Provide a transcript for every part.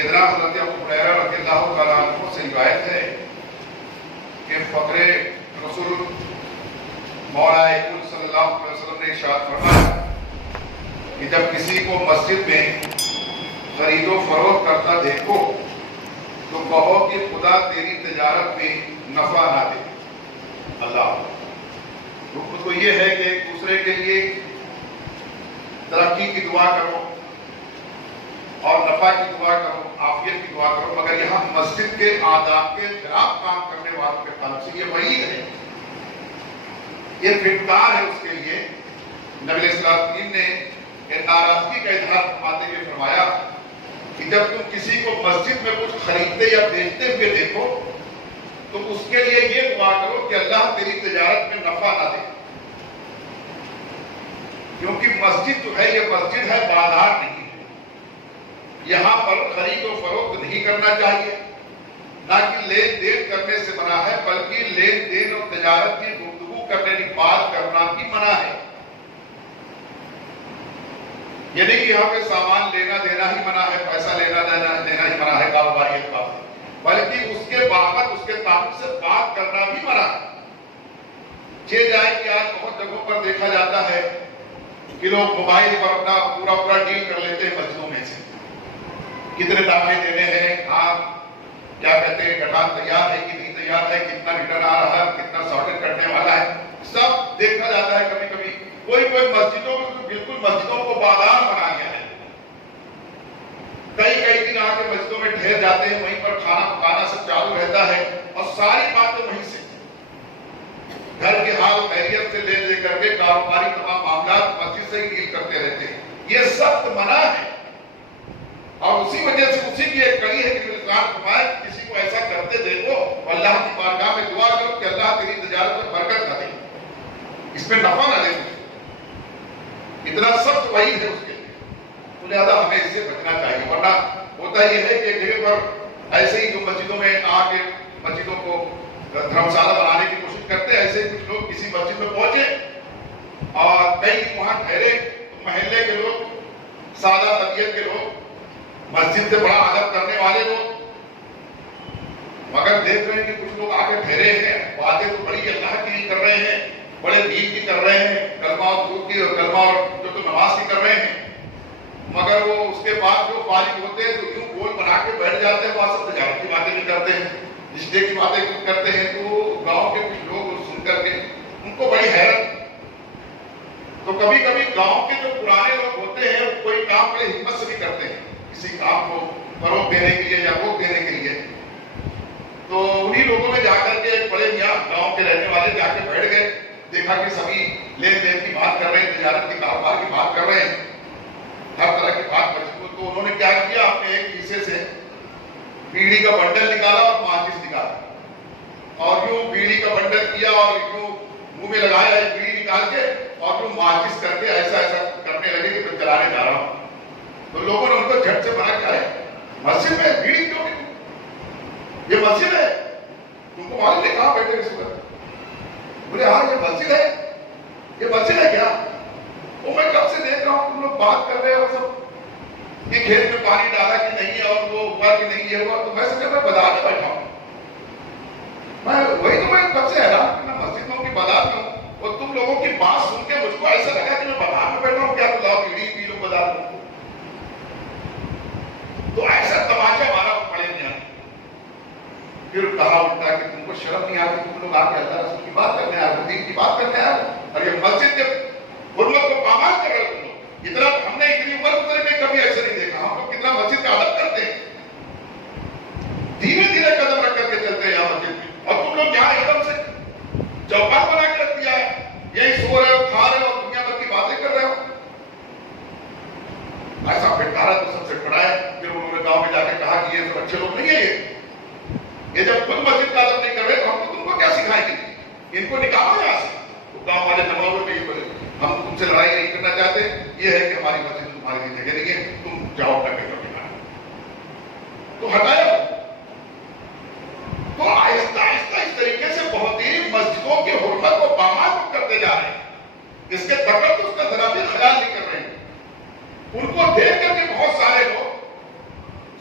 سیدنا حضرت ابو ہریرہ رضی اللہ تعالیٰ عنہ سے روایت ہے کہ فخر رسول مولا کل صلی اللہ علیہ وسلم نے ارشاد فرمایا کہ جب کسی کو مسجد میں خرید و فروخت کرتا دیکھو تو کہو کہ خدا تیری تجارت میں نفع نہ دے۔ اللہ حکم تو یہ ہے کہ ایک دوسرے کے لیے ترقی کی دعا کرو اور نفع کی دعا کرو، عافیت کی دعا کرو، مگر یہاں مسجد کے آداب کے خلاف کام کرنے والوں کے تعلق سے یہ وعید ہے، یہ پھٹکار ہے اس کے لیے۔ نبی علیہ السلام نے ناراضگی کا اظہار فرماتے ہوئے فرمایا کہ جب تم کسی کو مسجد میں کچھ خریدتے یا بیچتے ہوئے دیکھو تو اس کے لیے یہ دعا کرو کہ اللہ تیری تجارت میں نفع نہ دے، کیونکہ مسجد جو ہے یہ مسجد ہے، بازار نہیں ہے۔ یہاں پر خرید و فروخت نہیں کرنا چاہیے، نہ کہ لین دین کرنے سے منع ہے، بلکہ لین دین اور تجارت کی گفتگو کرنے کی بات کرنا بھی منع ہے۔ یعنی کہ یہاں پہ سامان لینا دینا ہی منع ہے، پیسہ لینا دینا ہی منع ہے کاروباری اعتبار سے، بلکہ اس کے بابت اس کے تعلق سے بات کرنا بھی منع ہے۔ یہ جائے کہ آج بہت جگہوں پر دیکھا جاتا ہے کہ لوگ موبائل پر اپنا پورا ڈیل کر لیتے ہیں مسجدوں میں سے، کتنے دعوے دینے ہیں، آپ کیا کہتے ہیں گٹار تیار ہے کہ نہیں تیار ہے، کتنا ریٹرن آ رہا ہے، کتنا سارٹر کرنے والا ہے، سب دیکھا جاتا ہے۔ کبھی کبھی کوئی مسجدوں میں بالکل مسجدوں کو بازار بنا گیا ہے، کئی دن آ کے مسجدوں میں ٹھہر جاتے ہیں، وہیں پر کھانا پکانا سب چالو رہتا ہے اور ساری باتیں وہیں سے، گھر کے حال خیریت سے لے کر کے کاروباری تمام معاملات مسجد سے ہی ڈیل کرتے رہتے ہیں۔ یہ سخت منع ہے، اور اسی وجہ سے اسی کی ایک کڑی ہے کہ اسلام فرمایا کہ کسی کو ایسا کرتے دیکھو اللہ کی بارگاہ میں دعا کرو کہ اللہ تیری تجارت میں برکت نہ دے، اس میں نفع نہ دے، اتنا سخت وعید ہے اس کے لیے، تو لہٰذا ہمیں اس سے بچنا چاہیے۔ ورنہ ہوتا یہ ہے کہ ایک جگہ پر ایسے ہی جو مسجدوں میں آ کے مسجدوں کو دھرمشالہ بنانے کی کوشش کرتے ہیں، ایسے کچھ لوگ کسی مسجد میں پہنچے اور کئی وہاں ٹھہرے، تو محلے کے لوگ، سادہ طبیعت کے لوگ، مسجد سے بڑا ادب کرنے والے لوگ، مگر دیکھ رہے ہیں کہ کچھ لوگ آ کے ٹھہرے ہیں، باتیں تو بڑی اللہ کی نہیں کر رہے ہیں، بڑے دین کی کر رہے ہیں، کلمہ اور درود کی اور کلمہ اور جو تو نماز کی کر رہے ہیں، مگر وہ اس کے بعد جو فارغ ہوتے ہیں تو یوں گول بنا کے بیٹھ جاتے ہیں، وہاں سب تجارت کی باتیں بھی کرتے ہیں، رشتے کی باتیں کرتے ہیں، تو گاؤں کے کچھ لوگ سن کر کے ان کو بڑی حیرت۔ تو کبھی کبھی گاؤں کے جو پرانے لوگ ہوتے ہیں وہ کوئی کام بڑے ہمت سے بھی کرتے ہیں، کسی کام کو فروغ دینے کے لیے یا روک دینے کے لیے، تو انہی لوگوں نے جا کر کے بڑے میاں گاؤں کے رہنے والے جا کے بیٹھ گئے، دیکھا کہ سبھی لین دین کی بات کر رہے ہیں، تجارت کی کاروبار کی بات کر رہے ہیں، ہر طرح کی بات بچ کو، تو انہوں نے کیا کیا، اپنے ایک کیسے سے بیڑی کا بنڈل نکالا اور ماچس نکالا، اور یوں بیڑی کا بنڈل کیا اور یوں منہ میں لگایا ایک بیڑی نکال کے اور یوں ماچس کر کے ایسا کرنے لگے کہ میں جلانے جا رہا ہوں۔ تو لوگوں نے ان کو جھٹ سے منع کیا ہے، مسجد میں بیڑی کیوں نہیں، یہ مسجد ہے، تم کو معلوم نہیں کہاں بیٹھے اس وقت؟ بولے ہاں یہ مسجد ہے، یہ مسجد ہے کیا؟ وہ میں کب سے دیکھ رہا ہوں تم لوگ بات کر رہے ہو سب کہ کھیت میں پانی ڈالا کہ نہیں ہے اور وہ ہوا کہ نہیں ہے ہوا، تو میں سمجھا میں بازار میں بیٹھا ہوں، میں وہی تو میں کب سے حیران کہ میں مسجدوں کی بازار میں ہوں، اور تم لوگوں کی بات سن کے مجھ کو ایسا لگا کہ میں بازار میں بیٹھا ہوں، کیا تو لاؤ بیڑی پی لو بازار میں، تو ایسا تماشا مارا وہ پڑے نہیں آتے۔ پھر کہا الٹا کہ تم کو شرم نہیں آتی، تم لوگ آ کے اللہ رسول کی بات کرنے آئے، دین کی بات کرنے آئے، اور یہ مسجد کے حرمت کو پامال کر رہے تم لوگ، اتنا ہم نے اتنی عمر گزرے میں کبھی ایسا نہیں دیکھا، ہم لوگ کتنا مسجد کا ادب کرتے ہیں، دھیرے دھیرے قدم رکھ کر کے چلتے ہیں یہاں مسجد میں، اور تم لوگ یہاں ایک دم سے چوپٹ بنا کے رکھ دیا ہے، یہی سو رہے ہو، کھا رہے ہو، دنیا بھر کی باتیں کر رہے ہو، ایسا پھٹکارا تو سب سے پڑا ہے۔ پھر انہوں نے گاؤں میں جا کے کہا کہ یہ سب اچھے لوگ نہیں ہیں، یہ جب خود مسجد کا ادب نہیں کر رہے تو ہم تم کو کیا سکھائیں گے، ان کو نکالو یہاں سے۔ تو گاؤں والے جمع ہوئے میں یہ بولے ہم تم سے لڑائی نہیں کرنا چاہتے، یہ ہے کہ ہماری مسجد تمہارے لیے جگہ نہیں ہے، تم جاؤ اپنا پیپر نکالو، تو ہٹایا۔ تو آہستہ آہستہ اس طریقے سے بہت ہی مسجدوں کی حرمت کو پامال کرتے جا رہے ہیں، اس کے تقدس کا ذرا بھی خیال نہیں کر رہے ہیں۔ ان کو دیکھ کر کے بہت سارے لوگ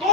2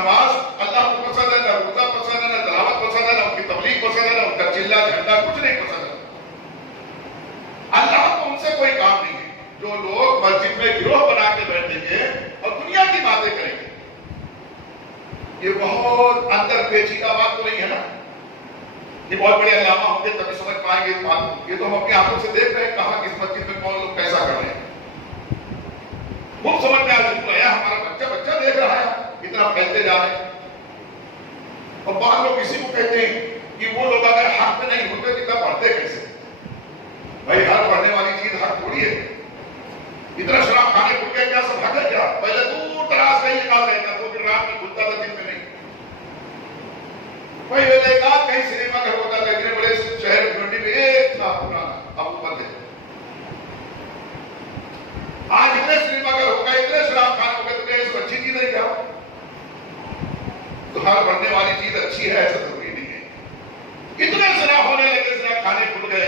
نماز اللہ کو پسند ہے، نہ روزہ پسند ہے، نہ تلاوت پسند ہے، نہ ان کی تبلیغ پسند ہے، نہ ان کا چلا جھنڈا، کچھ نہیں پسند ہے. اللہ کو ان سے کوئی کام نہیں ہے. جو لوگ مسجد میں گروہ بنا کے بیٹھیں گے اور دنیا کی باتیں کریں گے، یہ بہت اندر پیچیدہ بات تو نہیں ہے نا. یہ بہت بڑے علامہ ہوں گے تبھی سمجھ پائیں گے اس بات کو. یہ تو ہم اپنی آنکھوں سے دیکھ رہے ہیں کہاں کس مسجد میں کون لوگ کیسا کر رہے ہیں. خوب سمجھ میں آ چکا ہے، ہمارا بچہ دیکھ رہا ہے اتنا پھیلتے جا رہے ہیں. اور بعض لوگ اسی کو کہتے ہیں کہ وہ لوگ اگر حق میں نہیں ہوتے تو اتنا پڑھتے کیسے؟ بھائی ہر پڑھنے والی چیز حق تھوڑی ہے. اتنا شراب کھانے کھل کے کیا سب حق ہے کیا؟ پہلے دور دراز کہیں نکال رہتا تو پھر رات میں کھلتا تھا، دن میں نہیں. کوئی ایک آدھ کہیں سنیما گھر ہوتا تھا، اتنے بڑے شہر بھنڈی میں ایک تھا پرانا، اب وہ بند ہے. آج اتنے سنیما گھر ہو گئے، اتنے شراب خانے ہو گئے، تو کیا اس کو اچھی چیز ہے کیا؟ تو ہر بڑھنے والی چیز اچھی ہے ایسا ضروری نہیں ہے. اتنے شراب ہونے لگے، شراب کھانے کھل گئے،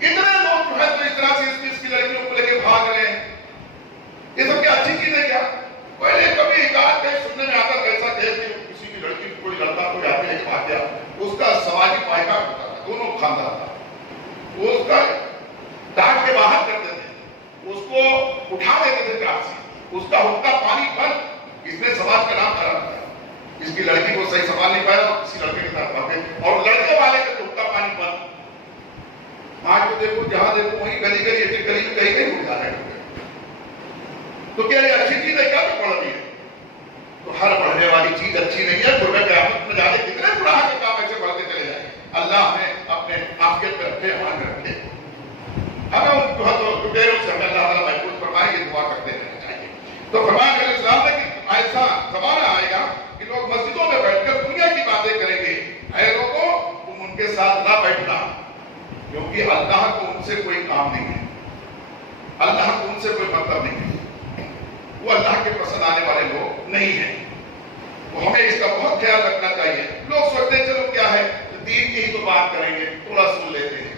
اتنے لوگ جو ہے تو اس طرح سے اس کی لڑکیوں کو لے کے بھاگ رہے ہیں. یہ سب کیا اچھی چیز ہے کیا؟ پہلے کبھی ایک آدھ کہیں سننے میں آتا ایسا دیکھ کے کسی کی لڑکی کو کوئی لڑکا کوئی آدمی لے کے بھاگ گیا، اس کا سماجی پائیکاٹ ہوتا تھا، دونوں خاندان تھا. وہ اس کا ڈانٹ کے باہر کرتے تھے، اس کو اٹھا دیتے تھے کار سے، اس کا حقہ پانی بند. اس نے سماج کا نام خراب کیا. اس کی لڑکی کو صحیح سنبھال نہیں پایا اور کسی لڑکے کے ساتھ بھاگے، اور لڑکے والے کا حقہ پانی بند. آج تو دیکھو جہاں دیکھو وہیں گلی گلی ایک گلی میں کہیں نہیں ہو جا رہے. تو کیا یہ اچھی چیز ہے کیا تو پڑھ رہی ہے؟ تو ہر پڑھنے والی چیز اچھی نہیں ہے. قربان قیامت میں جانے کتنے گناہ کے کام ایسے بڑھتے چلے جائیں. اللہ ہمیں اپنے عافیت پہ رکھے، امان میں رکھے. ہمیں ان لٹیروں سے ہمیں اللہ تعالیٰ محفوظ فرمائے، یہ دعا کرتے رہنا چاہیے. تو فرمایا علیہ السلام نے کہ ایسا زمانہ آئے گا کہ لوگ مسجدوں میں بیٹھ کر دنیا کی باتیں کریں گے. اے لوگوں تم ان کے ساتھ نہ بیٹھنا، کیونکہ اللہ کو ان سے کوئی کام نہیں ہے، اللہ کو ان سے کوئی مطلب نہیں ہے. وہ اللہ کے پسند آنے والے لوگ نہیں ہیں. تو ہمیں اس کا بہت خیال رکھنا چاہیے. لوگ سوچتے ہیں چلو کیا ہے دین کی ہی تو بات کریں گے، تھوڑا سن لیتے ہیں،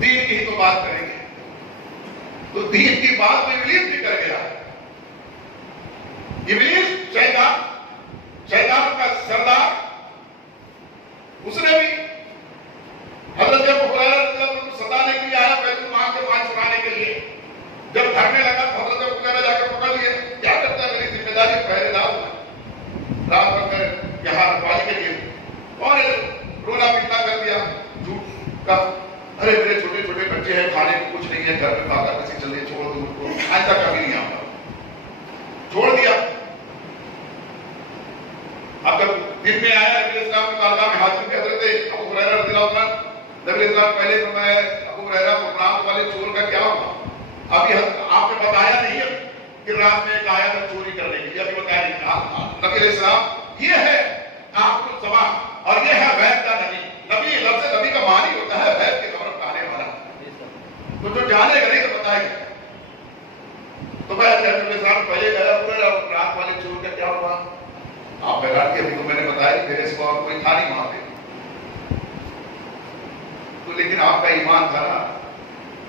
دین کی ہی تو بات کریں گے. تو دین کی بات میں ابلیس بھی کر گیا. ابلیس شیطان کا سردار، اس نے بھی حضرت ابو ہریرہ رضی اللہ عنہ کو ستانے کے لیے آیا، بیت المال کے مال چرانے کے لیے. جب دھرنے لگا تو حضرت ابو ہریرہ جا کر پکڑ لیے. کیا کرتا ہے؟ میری ذمہ داری پہرے دار ہوں، رات بھر میں یہاں رکھوالی کے لیے. اور رونا پیٹنا کر دیا جھوٹ کا. ارے میرے چھوٹے چھوٹے بچے ہیں، کھانے کو کچھ نہیں ہے، گھر میں کھا کر کسی چلے چھوڑ دو ان کو، آئندہ کبھی نہیں آؤں گا. چھوڑ دیا. اب جب دن میں آیا نبی اسلام کی بارگاہ میں حاضر ہوئے حضرت ابو ہریرہ رضی اللہ عنہ. نبی اسلام پہلے فرمایا ابو ہریرہ کو رات والے چور کا کیا ہوا؟ ابھی آپ نے بتایا نہیں ہے کہ رات میں ایک آیا تھا چوری کرنے کے لیے، ابھی بتایا نہیں. نبی علیہ السلام یہ ہے آپ کو زبان، اور یہ ہے غیب کا نبی. نبی لفظ نبی کا معنی ہوتا ہے غیب کی خبر بتانے والا. تو جو جانے گا نہیں تو بتائے گا. تو میں نبی علیہ السلام پہلے گیا رات والے چور کا کیا ہوا؟ آپ بیٹھ کے ابھی تو میں نے بتایا میرے سوا کوئی تھا نہیں وہاں پہ. تو لیکن آپ کا ایمان تھا نا،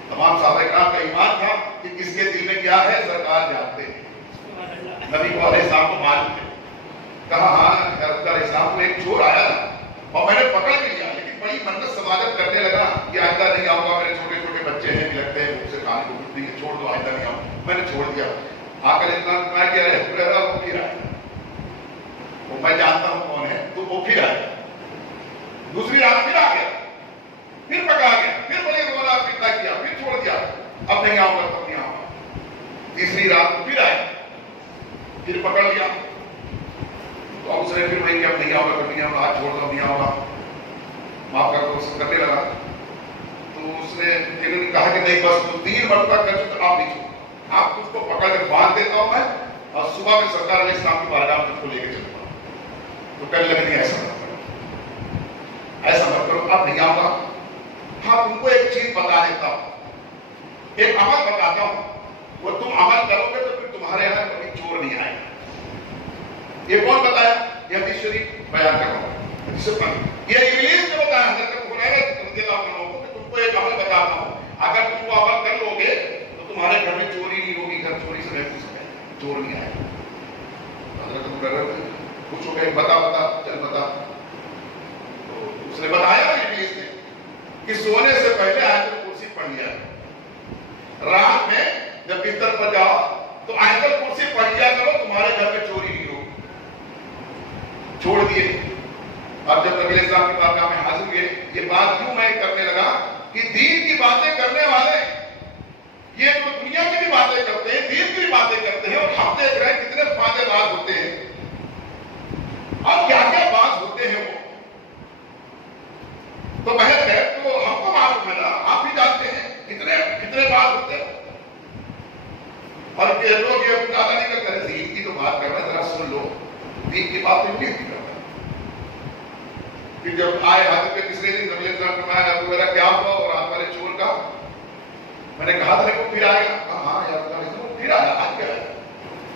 تمام صحابہ کرام کا ایمان تھا کہ کس کے دل میں کیا ہے سرکار جانتے ہیں. نبی کو علیہ السلام کو معلوم ہے. کہا ہاں علیہ السلام کو ایک چور آیا تھا اور میں نے پکڑ لیا، لیکن بڑی منت سماجت کرنے لگا کہ آئندہ نہیں آؤں گا، میرے چھوٹے چھوٹے بچے ہیں بھی لگتے ہیں ان سے کھانے کو کچھ نہیں، چھوڑ دو آئندہ نہیں آؤں. میں نے چھوڑ دیا. آقا علیہ السلام نے کیا رہا وہ پھر آیا. وہ میں جانتا ہوں کون ہے. تو وہ پھر آیا. دوسری رات پھر آ گیا، پھر پکڑا گیا، پھر بڑے رونا پیٹنا کیا، پھر چھوڑ دیا. اب نہیں آؤں گا تب نہیں آؤں گا. تیسری رات کو پھر آیا، پھر پکڑ لیا. تو اب اس نے پھر وہی کہ اب نہیں آؤں گا، کبھی نہیں آؤں گا، آج چھوڑ دو، نہیں آؤں گا، معاف کر دو، سب کرنے لگا. تو اس نے پھر کہا کہ نہیں بس تو 3 مرتبہ کر چکے آپ نہیں چھوڑ، آپ اس کو پکڑ کے باندھ دیتا ہوں میں، اور صبح میں سرکار علیہ السلام کی بارگاہ میں کو لے کے چلتا ہوں. تو کہنے لگے نہیں ایسا مت کرو، ایسا مت کرو، اب نہیں آؤں گا. ہاں تم کو ایک چیز بتا دیتا ہوں، ایک عمل بتاتا ہوں، وہ تم عمل کرو گے تو پھر تمہارے یہاں کبھی چور نہیں آئے گا. یہ کون بتایا؟ یہ حدیث شریف بیان کر رہا ہوں. یہ ابلیس نے بتایا حضرت ابو ہریرہ رضی اللہ عنہ کو کہ تم کو ایک عمل بتاتا ہوں، اگر تم وہ عمل کر لو گے تو تمہارے گھر میں چوری نہیں ہوگی، گھر چوری سے محفوظ ہے، چور نہیں آئے گا. حضرت ابو ہریرہ کچھ ہو گئے, بتا چل بتا. تو اس نے بتایا ابلیس نے کہ سونے سے پہلے آیت الکرسی پڑھ لیا, رات میں جب بستر پر جاؤ تو آیت الکرسی پڑھ لیا کرو, تمہارے گھر میں چوری نہیں ہو. چھوڑ دیے. اب جب نبی علیہ السلام کی بارگاہ میں حاضر ہوئے, یہ بات کیوں میں کرنے لگا کہ دین کی باتیں کرنے والے یہ تو دنیا کی بھی باتیں کرتے ہیں, دین کی بھی باتیں کرتے ہیں, اور ہم دیکھ رہے ہیں کتنے فائدے باز ہوتے ہیں اور کیا کیا بات ہوتے ہیں وہ. تو بہت ہے تو ہم کو معلوم ہے نا, آپ بھی جانتے ہیں کتنے بات ہوتے ہیں. اور کہ لوگ یہ زیادہ نہیں کرتے ہیں, دین کی تو بات کر رہے ہیں, ذرا سن لو. دین کی باتیں نہیں کرتا. پھر جب آئے حاضر پہ تیسرے دن نبی علیہ السلام فرمایا ابو ہریرہ کیا ہوا, اور رات والے چور کا. میں نے کہا تھا کہ وہ پھر آئے گا. ہاں یا اللہ علیہ وسلم پھر آیا, آج کیا ہے,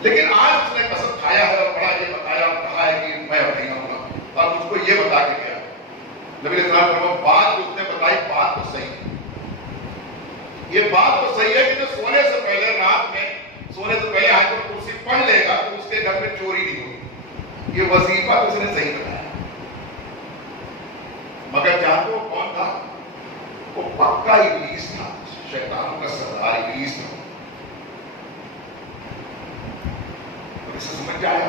لیکن آج اس نے قسم کھایا ہے اور بڑا یہ بتایا اور کہا ہے کہ میں اب نہیں آؤں گا, اور مجھ کو یہ بتا کے گیا. نبی علیہ السلام فرمایا بات جو اس نے بتائی بات تو صحیح ہے. یہ بات تو صحیح ہے کہ جو سونے سے پہلے رات میں سونے سے پہلے آیت الکرسی پڑھ لے گا تو اس کے گھر میں چوری نہیں ہوگی. یہ وظیفہ اس نے صحیح بتایا. مگر جانتے ہو کون تھا؟ وہ پکا ابلیس تھا, شیطانوں کا سردار ابلیس تھا. اور اسے سمجھ آیا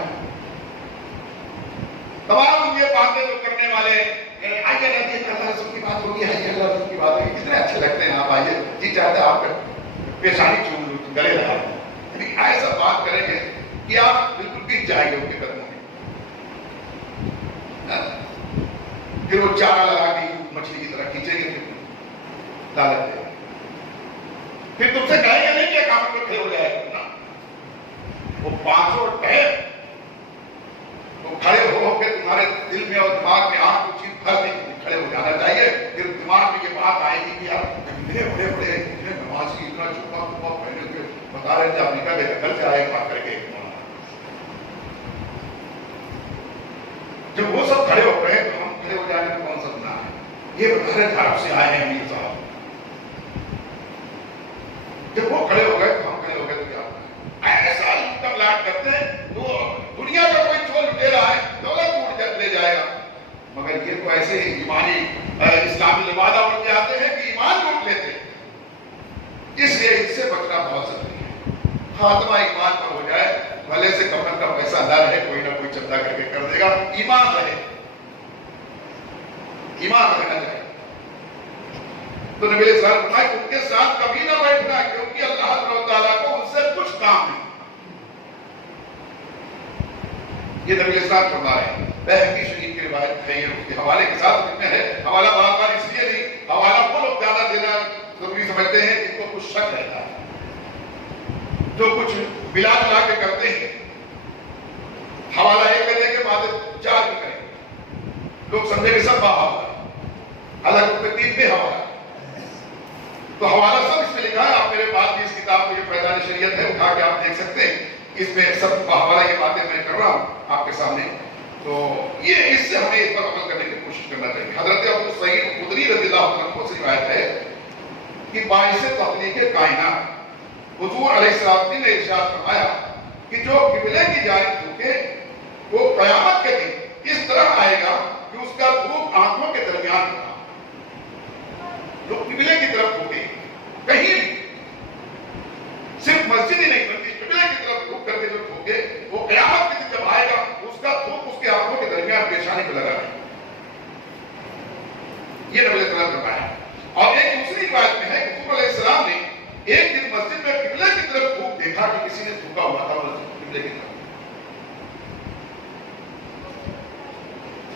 تمام یہ باتیں جو کرنے والے آئیے رہتے ہیں, اللہ رسول کی بات ہوگی, آئیے اللہ رسول کی بات ہوگی, کتنے اچھے لگتے ہیں آپ آئیے, جی چاہتے ہیں آپ پیشانی چوم لو, گلے لگا لو. یعنی ایسا بات کریں گے کہ آپ بالکل بک جائیں گے ان کے قدموں میں. پھر وہ چارہ لگا کے مچھلی کی طرح کھینچیں گے, لالچ دے. پھر تم سے کہیں گے نہیں کہ کام پہ کھڑے ہو جائے گا. وہ پانچوں ٹائم وہ کھڑے ہو کے تمہارے دل میں اور دماغ میں آنکھ کو چیز بھر دیں گے, کھڑے ہو جانا چاہیے. پھر دماغ میں یہ بات آئے گی کہ یار اتنے بڑے بڑے نماز کی اتنا چھپا چھپا پہنے ہوئے بتا رہے تھے, امریکہ کے گھر سے آئے بات کر کے. جب وہ سب کھڑے ہو رہے ہیں تو ہم کھڑے ہو جانے میں کون سا گناہ ہے. یہ بتا رہے طرف سے آئے ہیں امیر صاحب. جب وہ کھڑے ہو گئے تو ہم کھڑے ہو گئے تو کیا ایسا لاٹ کرتے ہیں تو دنیا کا کوئی چور لٹیرا ہے دولت لوٹ لے جائے گا, مگر یہ تو ایسے ہی ایمانی اسلامی لبادہ بن کے آتے ہیں کہ ایمان لوٹ لیتے ہیں. اس لیے اس سے بچنا بہت ضروری ہے. خاتمہ ایمان پر ہو جائے, بھلے سے کفن کا پیسہ نہ رہے, کوئی نہ کوئی چندہ کر کے کر دے گا, ایمان رہے, ایمان رہنا چاہیے. تو نبی علیہ السلام فرمائے ان کے ساتھ کبھی نہ بیٹھنا, کیونکہ اللہ تعالیٰ کو ان سے کچھ کام نہیں. یہ نبی علیہ السلام فرما رہے ہیں. بہقی شریف کی روایت ہے, یہ اس کے حوالے کے ساتھ لکھنے ہے. حوالہ بار بار اس لیے نہیں, حوالہ وہ لوگ زیادہ دینا ضروری سمجھتے ہیں جن کو کچھ شک رہتا ہے, جو کچھ ملا جلا کے کرتے ہیں. حوالہ ایک کرنے کے بعد چار بھی کریں, لوگ سمجھے کہ سب حوالہ الگ تین میں حوالہ. تو حوالہ سب اس میں لکھا ہے. آپ میرے پاس بھی اس کتاب میں یہ فیضان شریعت ہے, اٹھا کے آپ دیکھ سکتے ہیں. اس میں سب حوالہ یہ باتیں میں کر رہا ہوں آپ کے سامنے. تو یہ اس سے ہمیں اس پر عمل کرنے کی کوشش کرنا چاہیے. حضرت ابو سعید خدری رضی اللہ عنہ سے روایت ہے کہ باعث تخلیق کائنات حضور علیہ السلام نے ارشاد فرمایا کہ جو قبلے کی جانب جھکے وہ قیامت کے دن اس طرح آئے گا کہ اس کا دھوپ آنکھوں کے درمیان ہوگا. جو قبلے کی طرف جھکے, کہیں بھی صرف مسجد ہی نہیں بلکہ قبلے کی طرف جھک کر کے جو جھکے, وہ قیامت کے دن جب آئے گا اس کا دھوپ اس کے آنکھوں کے درمیان پیشانی پہ لگا رہے. یہ نبی علیہ السلام نے فرمایا. اور ایک دوسری روایت میں ہے کہ حضور علیہ السلام نے ایک دن مسجد میں قبلے کی طرف دھوپ دیکھا کہ کسی نے جھکا ہوا تھا قبلے کی طرف,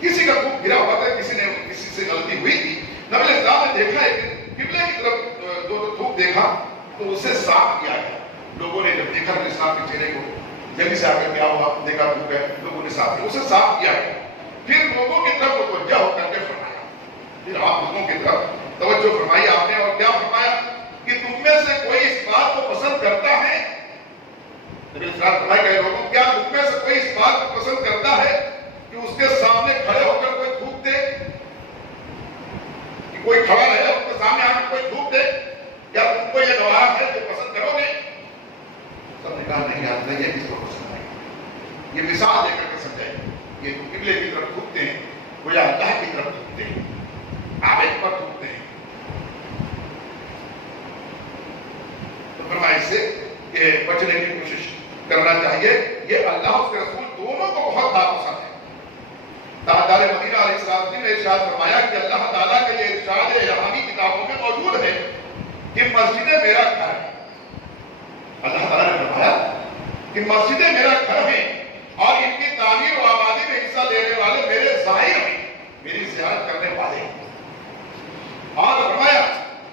کسی کا دھوپ گرا ہوا تھا, کسی سے غلطی ہوئی تھی. نبی علیہ السلام نے دیکھا ایک دن قبلے کی طرف جو دھوپ دیکھا تو اسے صاف کیا گیا. لوگوں نے جب دیکھا نبی اسلام کے چہرے کو, جلدی سے آ کر کیا ہوا, دیکھا دھوپ ہے, لوگوں نے صاف کیا, اسے صاف کیا گیا. پھر لوگوں کی طرف متوجہ ہو کر کے فرمایا, پھر آپ لوگوں کی طرف توجہ فرمائی آپ نے, اور کیا فرمایا کہ تم میں سے کوئی اس بات کو پسند کرتا ہے. نبی اسلام فرمایا کہ لوگوں کیا تم میں سے کوئی اس بات کو پسند کرتا ہے کہ اس کے سامنے کھڑے ہو کر کوئی دھوپ دے, کہ کوئی کھڑا رہے اس کے سامنے آ کے کوئی دھوپ دے, کیا تم کو یہ گوارا ہے جو پسند کرو گے؟ سب نے کہا نہیں, یاد نہیں ہے کس کو پسند آئے. یہ مثال دے کر کے سمجھائیں. یہ جو قبلے کی طرف جھکتے ہیں وہ یا اللہ کی طرف جھکتے ہیں, عابد پر جھکتے ہیں. تو فرمایا اس سے کہ بچنے کی کوشش کرنا چاہیے. یہ اللہ اور اس کے رسول دونوں کو بہت ناپسند ہے. تاجدار مدینہ علیہ السلام نے ارشاد فرمایا کہ اللہ تعالیٰ کے یہ ارشاد الہامی کتابوں میں موجود ہے کہ مسجدیں میرا گھر ہے. اللہ تعالیٰ نے فرمایا کہ مسجدیں میرا گھر ہیں اور ان کی تعمیر و آبادی میں حصہ لینے والے میرے زائر ہیں, میری زیارت کرنے والے ہیں. اور فرمایا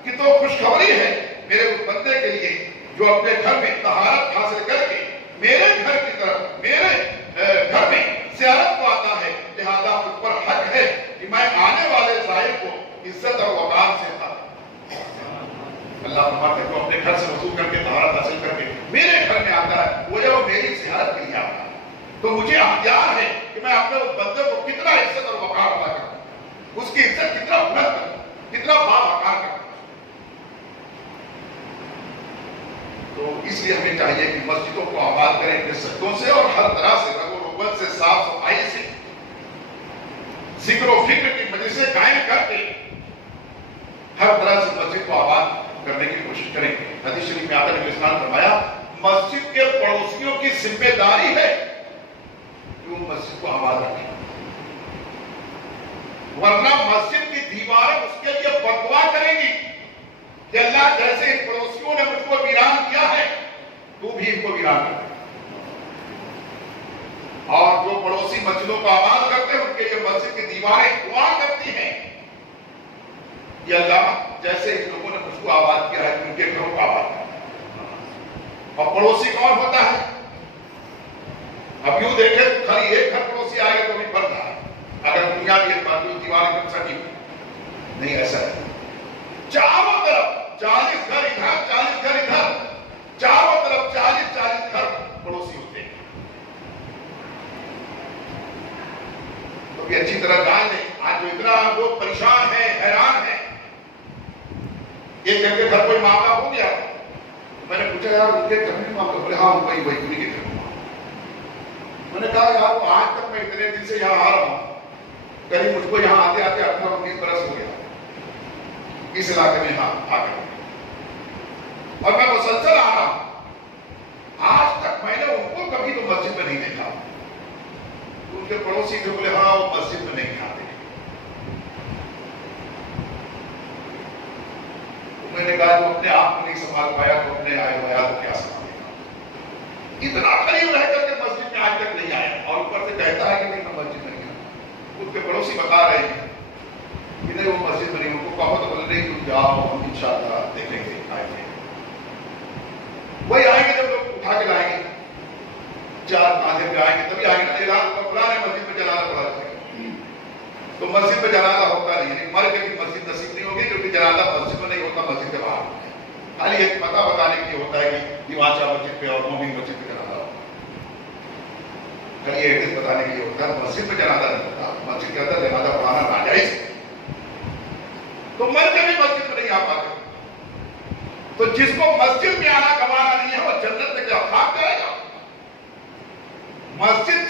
کہ تو خوشخبری ہے میرے اس بندے کے لیے جو اپنے گھر میں طہارت حاصل کر کے میرے گھر کی طرف, میرے گھر میں زیارت کو آتا ہے. لہذا اس پر حق ہے کہ میں آنے والے زائر کو عزت اور وقار سے تھا. اللہ فرماتا ہے جو اپنے گھر سے وضو کر کے طہارت حاصل کر کے میرے گھر میں آتا ہے وہ جو میری زیارت کے لیے آتا ہے, تو مجھے اختیار ہے کہ میں اپنے اس بندے کو کتنا عزت اور وقار ادا کروں, اس کی عزت کتنا بلند کروں, کتنا باوقار کروں. تو اس لیے ہمیں چاہیے کہ مسجدوں کو آباد کریں اپنے سجدوں سے اور ہر طرح سے رگ و رغبت سے, صاف صفائی سے, ذکر و فکر کی مجلسیں قائم کر کے ہر طرح سے مسجد کو آباد کرنے کی کوشش کریں. حدیث شریف میں آتا ہے نبی اسلام فرمایا مسجد کے پڑوسیوں کی ذمہ داری ہے کہ وہ مسجد کو آباد رکھیں, ورنہ مسجد کی دیواریں اس کے لیے بددعا کریں گی کہ اللہ جیسے ان پڑوسیوں نے مجھ کو ویران کیا ہے تو بھی ان کو ویران کر. اور جو پڑوسی مسجدوں کو آباد کرتے ہیں ان کے لیے مسجد کی دیواریں دعا کرتی ہیں کہ اللہ جیسے ان لوگوں نے مجھ کو آباد کیا ہے ان کے گھروں کو آباد کر. اور پڑوسی کون ہوتا ہے؟ اب یوں دیکھیں خالی ایک گھر پڑوسی آئے گا تو بھی بھر رہا ہے, اگر دنیا کی دیوار کم سکی نہیں, ایسا ہے. چاروں طرف 40 گھر ادھر 40 گھر ادھر, چاروں طرف 40 گھر پڑوسی ہوتے ہیں. تو بھی اچھی طرح جان لیں آج جو اتنا لوگ پریشان ہیں, حیران ہیں. ایک گھر کے گھر کوئی معاملہ ہو گیا, میں نے پوچھا یار ان کے گھر میں معاملہ, بولے ہاں وہی انہیں کے گھر میں. میں نے کہا یار آج تک میں اتنے دن سے یہاں آ رہا ہوں, قریب مجھ کو یہاں آتے آتے 18-19 برس ہو گیا اس علاقے میں یہاں آ کر, اور میں مسلسل آ رہا ہوں. آج تک میں نے ان کو کبھی تو مسجد میں نہیں دیکھا. ان کے پڑوسی تھے, بولے ہاں وہ مسجد میں نہیں آتے. میں نے کہا جو اپنے آپ کو نہیں سنبھال پایا تو اپنے آئے ہویا تو کیا سنبھالے گا. اتنا قریب رہ کر کے مسجد میں آج تک نہیں آیا اور اوپر سے کہتا ہے کہ نہیں میں مسجد میں نہیں آیا. ان کے پڑوسی بتا رہے ہیں کہ نہیں وہ مسجد میں نہیں, ان کو کہو تو بولے نہیں تم جاؤ ہم انشاءاللہ دیکھیں گے آئیں گے. وہی آئیں گے جب لوگ اٹھا کے لائیں گے, 4 کاندھے پہ آئیں گے تبھی آئیں گے. اعلان فلاں مسجد میں جنازہ پڑھا جائے گا, تو مسجد میں جنازہ ہوتا نہیں, مر کے بھی مسجد نصیب نہیں ہوگی کیونکہ جنازہ مسجد میں نہیں ہوتا, مسجد کے باہر. خالی ایک پتہ بتانے کے لیے ہوتا ہے کہ دیوان شاہ مسجد پہ اور مومن مسجد پہ جنازہ ہوتا ہے. خالی ایڈریس بتانے کے لیے ہوتا ہے, مسجد میں جنازہ نہیں ہوتا. مسجد کے اندر جنازہ پڑھانا ناجائز ہے. تو مر کے بھی مسجد میں نہیں آ پاتے. تو جس کو مسجد میں آنا گوارا نہیں ہے وہ جنت میں کیا خاک کرے گا؟ مسجد